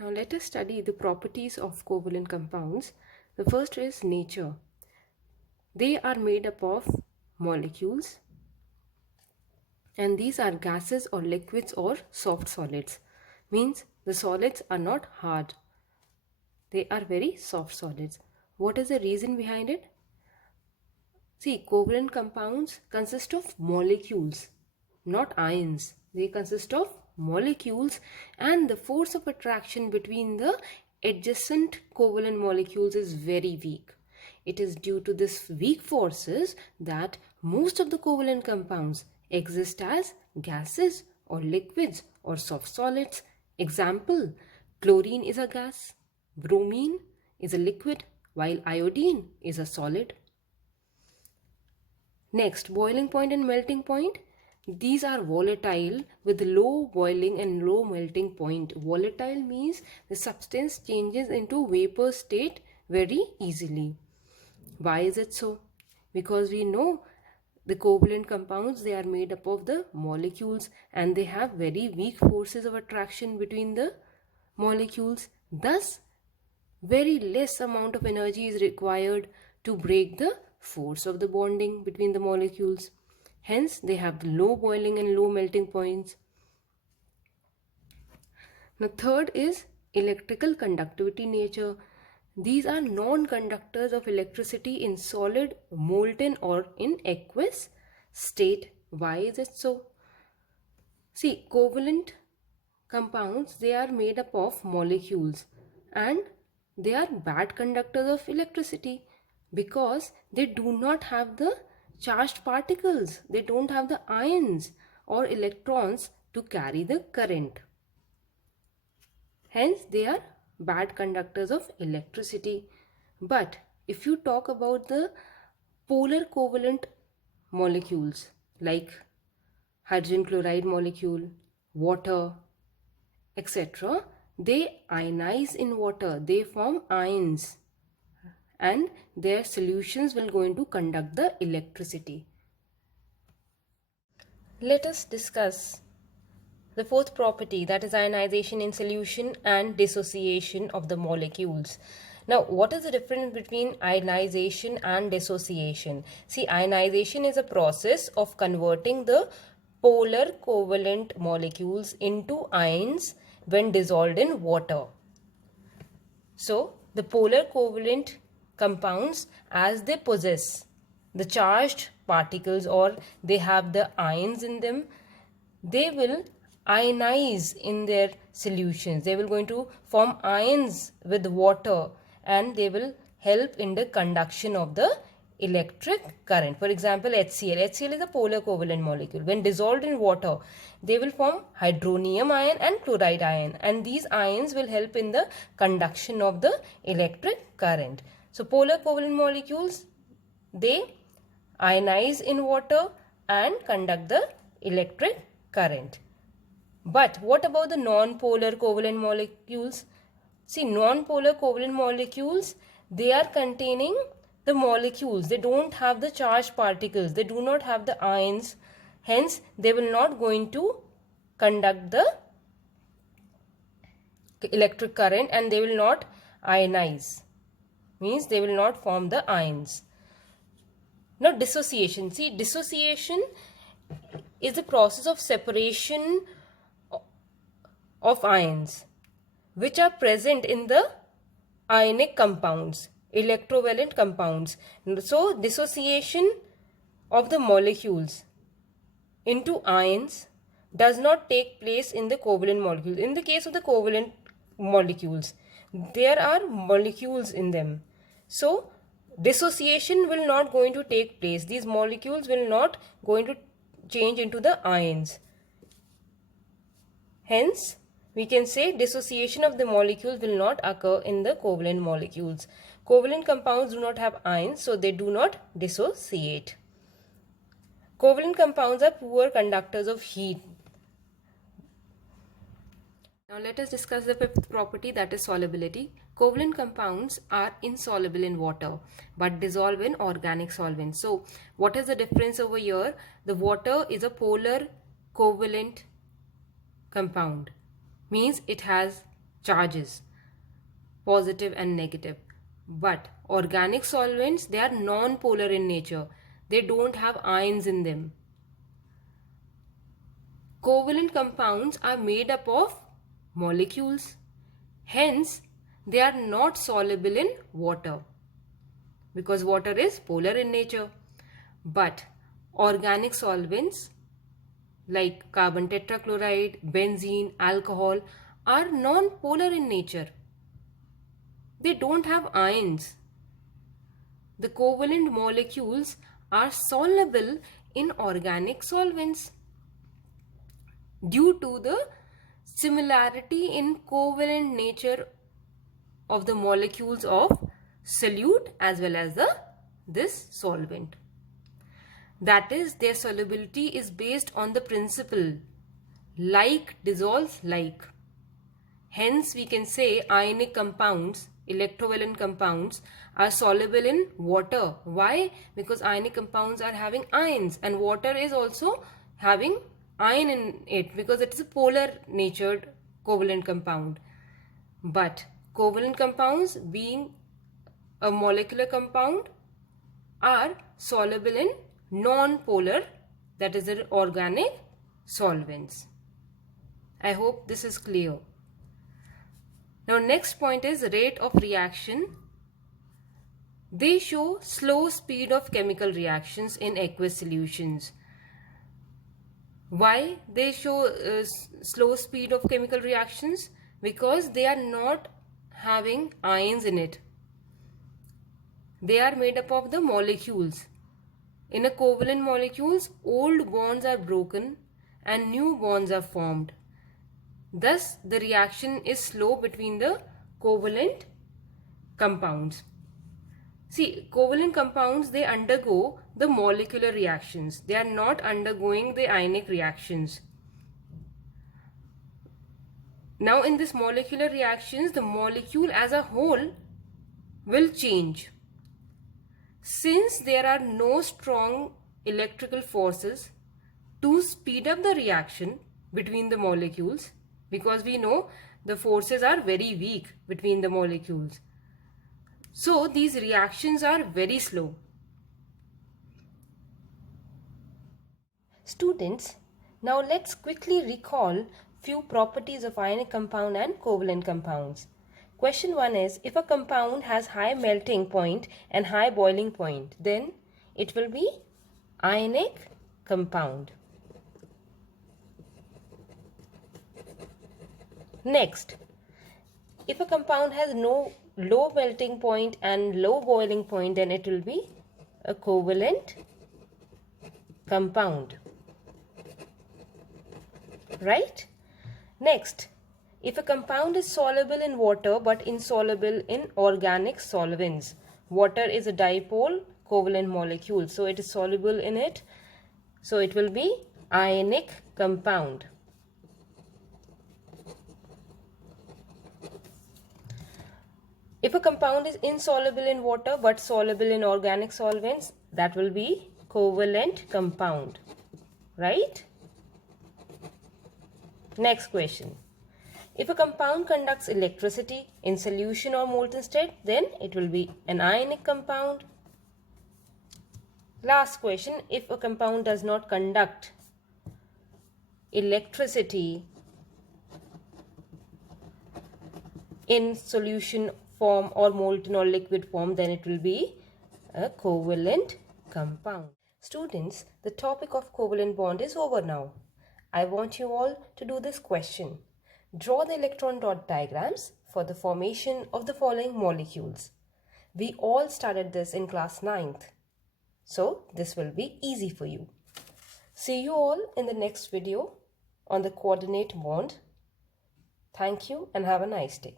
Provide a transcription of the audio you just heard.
Now let us study the properties of covalent compounds. The first is nature. They are made up of molecules, and these are gases or liquids or soft solids. Means the solids are not hard. They are very soft solids. What is the reason behind it? See, covalent compounds consist of molecules, not ions. They consist of molecules, and the force of attraction between the adjacent covalent molecules is very weak. It is due to this weak forces that most of the covalent compounds exist as gases or liquids or soft solids. Example, chlorine is a gas, bromine is a liquid, while iodine is a solid. Next, boiling point and melting point. These are volatile with low boiling and low melting point. Volatile means the substance changes into vapor state very easily. Why is it so? Because we know the covalent compounds, they are made up of the molecules and they have very weak forces of attraction between the molecules. Thus, very less amount of energy is required to break the force of the bonding between the molecules. Hence, they have low boiling and low melting points. Now, third is electrical conductivity nature. These are non-conductors of electricity in solid, molten or in aqueous state. Why is it so? See, covalent compounds, they are made up of molecules and they are bad conductors of electricity because they do not have the charged particles. They don't have the ions or electrons to carry the current. Hence, they are bad conductors of electricity. But if you talk about the polar covalent molecules like hydrogen chloride molecule, water, etc., they ionize in water. They form ions and their solutions will going to conduct the electricity. Let us discuss the fourth property, that is ionization in solution and dissociation of the molecules. Now, what is the difference between ionization and dissociation? See, ionization is a process of converting the polar covalent molecules into ions when dissolved in water. So, the polar covalent compounds, as they possess the charged particles or they have the ions in them, they will ionize in their solutions. They will going to form ions with water and they will help in the conduction of the electric current. For example, HCl. HCl is a polar covalent molecule. When dissolved in water, they will form hydronium ion and chloride ion, and these ions will help in the conduction of the electric current. So, polar covalent molecules, they ionize in water and conduct the electric current. But what about the non-polar covalent molecules? See, non-polar covalent molecules, they are containing the molecules. They don't have the charged particles. They do not have the ions. Hence, they will not going to conduct the electric current and they will not ionize. Means they will not form the ions. Now, dissociation. See, dissociation is the process of separation of ions which are present in the ionic compounds, electrovalent compounds. So, dissociation of the molecules into ions does not take place in the covalent molecules. In the case of the covalent molecules, there are molecules in them. So, dissociation will not going to take place. These molecules will not going to change into the ions. Hence, we can say dissociation of the molecules will not occur in the covalent molecules. Covalent compounds do not have ions, so they do not dissociate. Covalent compounds are poor conductors of heat. Now let us discuss the fifth property, that is solubility. Covalent compounds are insoluble in water but dissolve in organic solvents. So what is the difference over here? The water is a polar covalent compound, means it has charges, positive and negative. But organic solvents, they are non-polar in nature. They don't have ions in them. Covalent compounds are made up of molecules. Hence, they are not soluble in water because water is polar in nature. But organic solvents like carbon tetrachloride, benzene, alcohol are non-polar in nature. They don't have ions. The covalent molecules are soluble in organic solvents due to the similarity in covalent nature of the molecules of solute as well as this solvent. That is, their solubility is based on the principle like dissolves like. Hence, we can say ionic compounds, electrovalent compounds are soluble in water. Why? Because ionic compounds are having ions and water is also having ion in it because it is a polar natured covalent compound. But covalent compounds, being a molecular compound, are soluble in non-polar, that is the organic solvents. I hope this is clear. Now next point is rate of reaction. They show slow speed of chemical reactions in aqueous solutions. Why they show slow speed of chemical reactions? Because they are not having ions in it. They are made up of the molecules. In a covalent molecules, old bonds are broken and new bonds are formed. Thus, the reaction is slow between the covalent compounds. See, covalent compounds, they undergo the molecular reactions. They are not undergoing the ionic reactions. Now, in this molecular reactions, the molecule as a whole will change. Since there are no strong electrical forces to speed up the reaction between the molecules, because we know the forces are very weak between the molecules. So these reactions are very slow. Students, now let's quickly recall few properties of ionic compound and covalent compounds. Question 1 is, if a compound has high melting point and high boiling point, then it will be ionic compound. Next, if a compound has no low melting point and low boiling point, then it will be a covalent compound. Right? Next, if a compound is soluble in water but insoluble in organic solvents, water is a dipole covalent molecule, so it is soluble in it, so it will be ionic compound. If a compound is insoluble in water but soluble in organic solvents, that will be covalent compound. Right? Next question. If a compound conducts electricity in solution or molten state, then it will be an ionic compound. Last question. If a compound does not conduct electricity in solution form or molten or liquid form, then it will be a covalent compound. Students, the topic of covalent bond is over now. I want you all to do this question. Draw the electron dot diagrams for the formation of the following molecules. We all started this in class 9th. So this will be easy for you. See you all in the next video on the coordinate bond. Thank you and have a nice day.